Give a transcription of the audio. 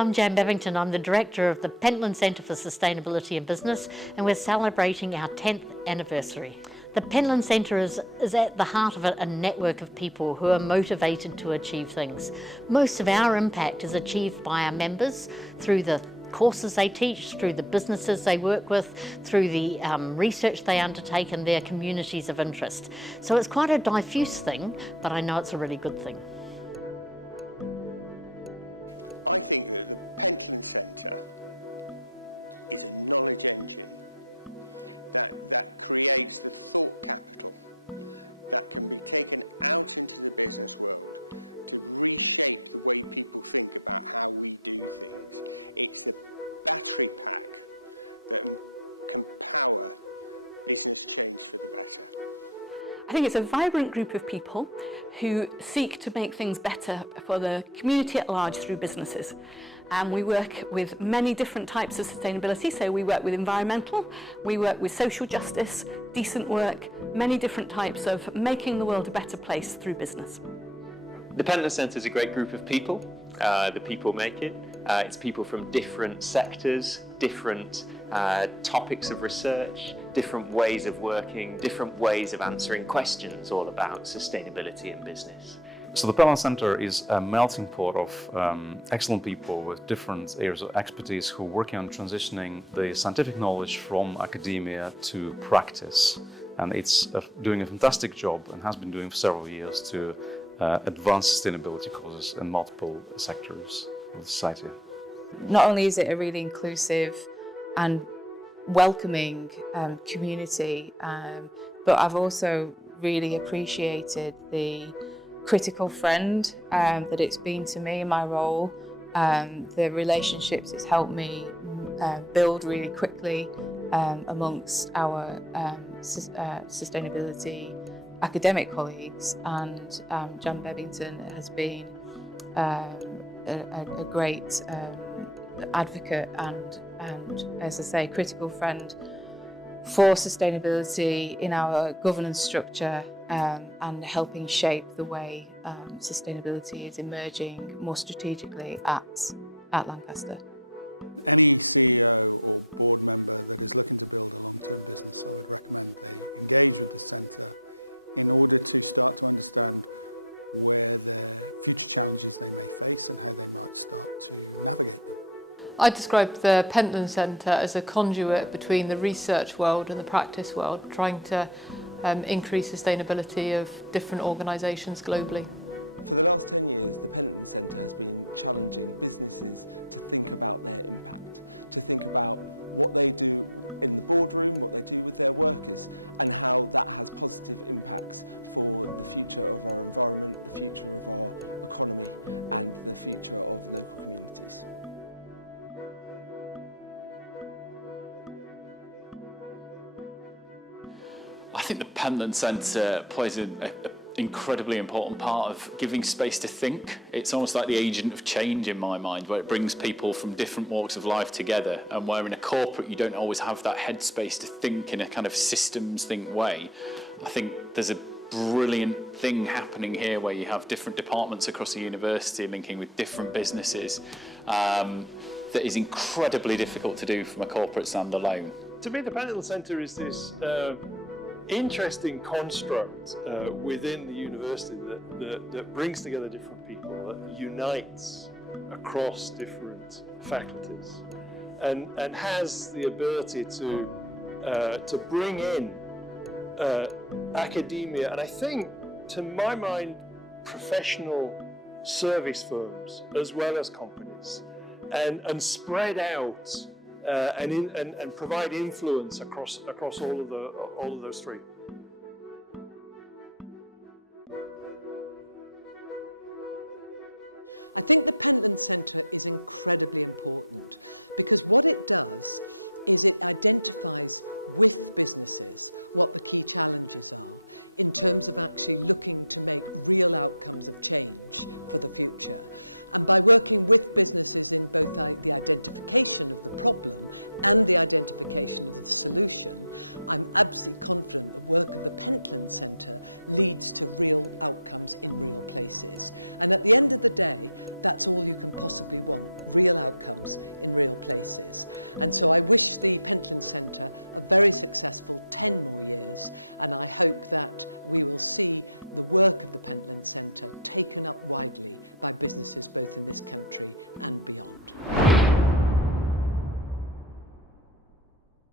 I'm Jan Bevington. I'm the Director of the Pentland Centre for Sustainability in Business, and we're celebrating our 10th anniversary. The Pentland Centre is at the heart of a network of people who are motivated to achieve things. Most of our impact is achieved by our members through the courses they teach, through the businesses they work with, through the research they undertake in their communities of interest. So it's quite a diffuse thing, but I know it's a really good thing. I think that the Pentland Centre is a knowledge engine that creates the thought capital that can be taken out into the business world to reshape the way people think about how we do things. It's the battery pack that can power business change for the better. I think it's a vibrant group of people who seek to make things better for the community at large through businesses. And we work with many different types of sustainability. So we work with environmental, we work with social justice, decent work, many different types of making the world a better place through business. The Pentland Centre is a great group of people. The people make it. It's people from different sectors, different topics of research, different ways of working, different ways of answering questions all about sustainability in business. So the Pentland Centre is a melting pot of excellent people with different areas of expertise who are working on transitioning the scientific knowledge from academia to practice. And it's doing a fantastic job and has been doing for several years to advance sustainability causes in multiple sectors of society. Not only is it a really inclusive and welcoming community, but I've also really appreciated the critical friend that it's been to me in my role, the relationships it's helped me build really quickly amongst our sustainability academic colleagues, and Jan Bevington has been a great advocate and, as I say, critical friend for sustainability in our governance structure and helping shape the way sustainability is emerging more strategically at Lancaster. Any CEO or board member that is looking to build a long-term business, I would recommend they engage with the centre in order to start to understand where their future challenges they may face and how they might start to navigate them. I describe the Pentland Centre as a conduit between the research world and the practice world, trying to increase sustainability of different organisations globally. For the last 10 years, the Pentland Centre has been challenging businesses to think about their impact, to think about what they do in the boardroom, what they do with their workers, and how that has positive impacts for the future of our environment, the future of our economy, and the future of local communities. I think the Pentland Centre plays an incredibly important part of giving space to think. It's almost like the agent of change in my mind, where it brings people from different walks of life together, and where in a corporate you don't always have that headspace to think in a kind of systems think way. I think there's a brilliant thing happening here where you have different departments across the university linking with different businesses that is incredibly difficult to do from a corporate standalone. To me, the Pentland Centre is this interesting construct within the university that brings together different people, that unites across different faculties, and has the ability to bring in academia, and I think, to my mind, professional service firms as well as companies, and spread out and provide influence across all of those three. I think the Pentland Centre is incredibly important because what it does is it identifies with businesses what the key challenges are in terms of actually looking to make real outcomes of change for the future. And by working with businesses in both the identification of the problem and the identification of the solution, I'm absolutely confident the work of the Pentland Centre leads to real outcomes in real places. And at the end of the day, that's all you can possibly want, real outcomes in real places. And so I wish the Pentland Centre a very successful 10 more years, and I hope that we will see the work of the Pentland Centre taken up widely by businesses both in this country and beyond.